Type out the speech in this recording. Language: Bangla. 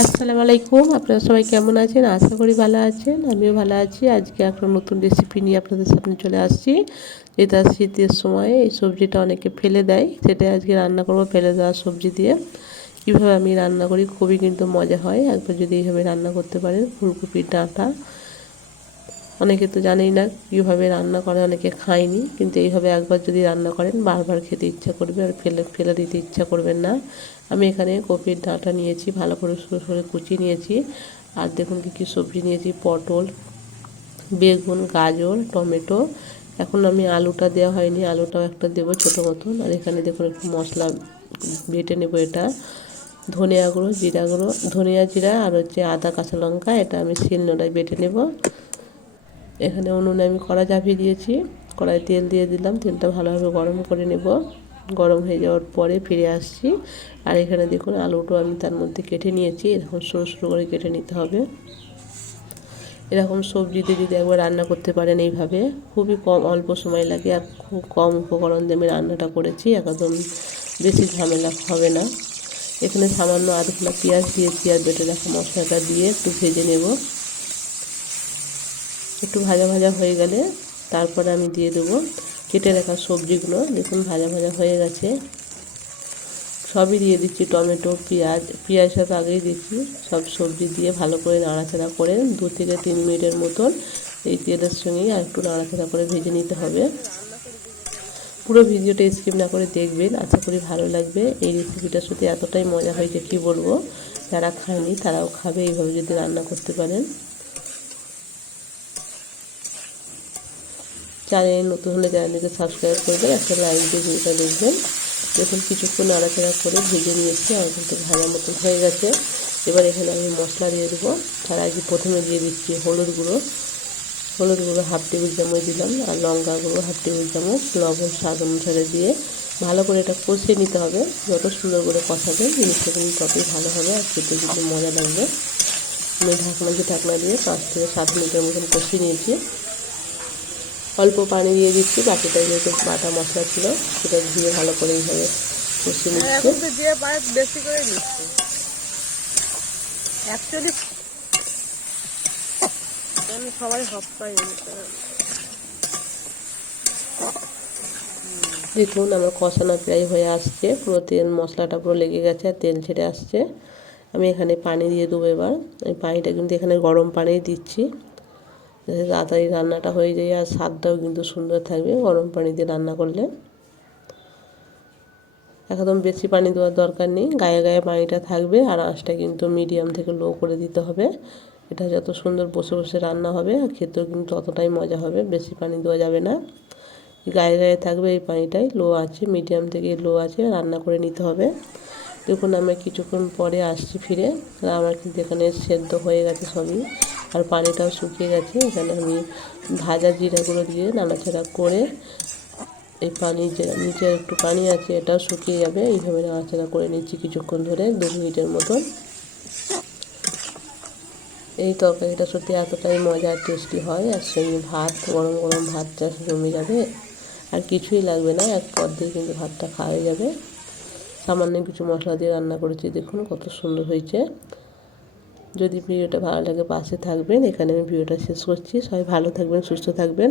আসসালামু আলাইকুম। আপনারা সবাই কেমন আছেন? আশা করি ভালো আছেন। আমিও ভালো আছি। আজকে একটা নতুন রেসিপি নিয়ে আপনাদের সামনে চলে আসছি। যেটা শীতের সময় এই সবজিটা অনেকে ফেলে দেয়, সেটা আজকে রান্না করব ফেলে দেওয়া সবজি দিয়ে। কীভাবে আমি রান্না করি খুবই কিন্তু মজা হয় একবার যদি এইভাবে রান্না করতে পারেন। ফুলকপির ডাঁটা অনেকে তো জানেই না কীভাবে রান্না করে, অনেকে খায়নি, কিন্তু এইভাবে একবার যদি রান্না করেন বারবার খেতে ইচ্ছা করবে আর ফেলে ফেলে দিতে ইচ্ছা করবেন না। আমি এখানে কপির ডাঁটা নিয়েছি, ভালো করে সরু সরু কুচি নিয়েছি। আর দেখুন কী কী সবজি নিয়েছি: পটল, বেগুন, গাজর, টমেটো। এখন আমি আলুটা দেওয়া হয়নি, আলুটাও একটা দেবো ছোটো মতন। আর এখানে দেখুন একটু মশলা বেটে নেবো। এটা ধনিয়া গুঁড়ো, জিরা গুঁড়ো, ধনিয়া জিরা আর হচ্ছে আদা কাঁচা লঙ্কা, এটা আমি শিলনোড়ায় বেটে নেব। এখানে উনুনে আমি কড়া চাপিয়ে দিয়েছি, কড়াই তেল দিয়ে দিলাম, তেলটা ভালোভাবে গরম করে নেব। গরম হয়ে যাওয়ার পরে ফিরে আসছি। আর এখানে দেখুন আলুটাও আমি তার মধ্যে কেটে নিয়েছি, এরকম সরু সরু করে কেটে নিতে হবে। এরকম সবজিতে যদি একবার রান্না করতে পারেন এইভাবে, খুবই কম অল্প সময় লাগে আর খুব কম উপকরণ দিয়ে আমি রান্নাটা করেছি, একদম বেশি ঝামেলা হবে না। এখানে সামান্য আধ খোলা পেঁয়াজ দিয়েছি আর বেটে রাখা মশলাটা দিয়ে একটু ভেজে নেব। একটু ভাজা ভাজা হয়ে গেলে তারপরে আমি দিয়ে দেবো কেটে রাখা সবজিগুলো। দেখুন ভাজা ভাজা হয়ে গেছে, সবই দিয়ে দিচ্ছি। টমেটো, পেঁয়াজটা তো আগেই দিচ্ছি। সব সবজি দিয়ে ভালো করে নাড়াচাড়া করে 2 থেকে 3 মিনিটের মতন এই তেলের সঙ্গেই আর একটু নাড়াচাড়া করে ভেজে নিতে হবে। পুরো ভিডিওটা স্কিপ না করে দেখবেন, আশা করি ভালো লাগবে। এই রেসিপিটা সত্যি এতটাই মজা হয়েছে কী বলবো, যারা খায়নি তারাও খাবে এইভাবে যদি রান্না করতে পারেন। চ্যানেল নতুন হলে চ্যানেলটিকে সাবস্ক্রাইব করবেন, একটা লাইক দিয়ে ভিডিওটা দেখবেন। দেখুন কিছুক্ষণ নাড়াচাড়া করে ভেজে নিয়েছি, আমার কিন্তু ভাজা মতন হয়ে গেছে। এবার এখানে আমি মশলা দিয়ে দেবো। তার আগে প্রথমে দিয়ে দিচ্ছি হলুদ গুঁড়ো। হলুদ গুঁড়ো 1/2 টেবিল চামচ দিলাম, আর লঙ্কা গুঁড়ো 1/2 টেবিল চামচ, লবণ স্বাদ অনুসারে দিয়ে ভালো করে এটা কষিয়ে নিতে হবে। যত সুন্দর করে কষাবে জিনিসটা কিন্তু ততই ভালো হবে আর খেতে কিন্তু মজা লাগবে। আমি ঢাকনা দিয়ে 5 থেকে 7 মিনিটের মতন কষিয়ে নিয়েছি। অল্প পানি দিয়ে দিচ্ছি, বাকিটা যেহেতু বাটা মশলা ছিল সেটা দিয়ে ভালো করে এইভাবে কষিয়ে নিচ্ছি। এখন তো যে পায় বেশি করে দিচ্ছি অ্যাকচুয়ালি সবাই হপ্তায় দেখুন আমার কষানো প্রায় হয়ে আসছে, পুরো তেল মশলাটা পুরো লেগে গেছে আর তেল ছেড়ে আসছে। আমি এখানে পানি দিয়ে দেবো। এবার এই পানিটা কিন্তু এখানে গরম পানি দিচ্ছি, যাতে তাড়াতাড়ি রান্নাটা হয়ে যায় আর স্বাদটাও কিন্তু সুন্দর থাকবে গরম পানি দিয়ে রান্না করলে। একদম বেশি পানি দেওয়ার দরকার নেই, গায়ে গায়ে পানিটা থাকবে। আর আঁচটা কিন্তু মিডিয়াম থেকে লো করে দিতে হবে। এটা যত সুন্দর বসে বসে রান্না হবে আর খেতেও কিন্তু ততটাই মজা হবে। বেশি পানি দেওয়া যাবে না, গায়ে গায়ে থাকবে এই পানিটাই। লো আছে, মিডিয়াম থেকে লো আছে রান্না করে নিতে হবে। দেখুন আমি কিছুক্ষণ পরে আসছি ফিরে, আমার কিন্তু এখানে সেদ্ধ হয়ে গেছে সবই, আর পানিটাও শুকিয়ে গেছে। এখানে আমি ভাজা জিরাগুলো দিয়ে নাড়াচাড়া করে এই পানি যে নিচে একটু পানি আছে এটাও শুকিয়ে যাবে, এইভাবে নাড়াচাড়া করে নিচ্ছি কিছুক্ষণ ধরে 2 মিনিটের মতন। এই তরকারিটা সত্যি এতটাই মজা আর টেস্টি হয়, আর সঙ্গে ভাত, গরম গরম ভাতটা জমে যাবে আর কিছুই লাগবে না, এক পদ দিয়ে কিন্তু ভাতটা খাওয়া হয়ে যাবে। সামান্য কিছু মশলা দিয়ে রান্না করেছি, দেখুন কত সুন্দর হয়েছে। যদি ভিডিওটা ভালো লাগে পাশে থাকবেন। এখানে আমি ভিডিওটা শেষ করছি। সবাই ভালো থাকবেন, সুস্থ থাকবেন।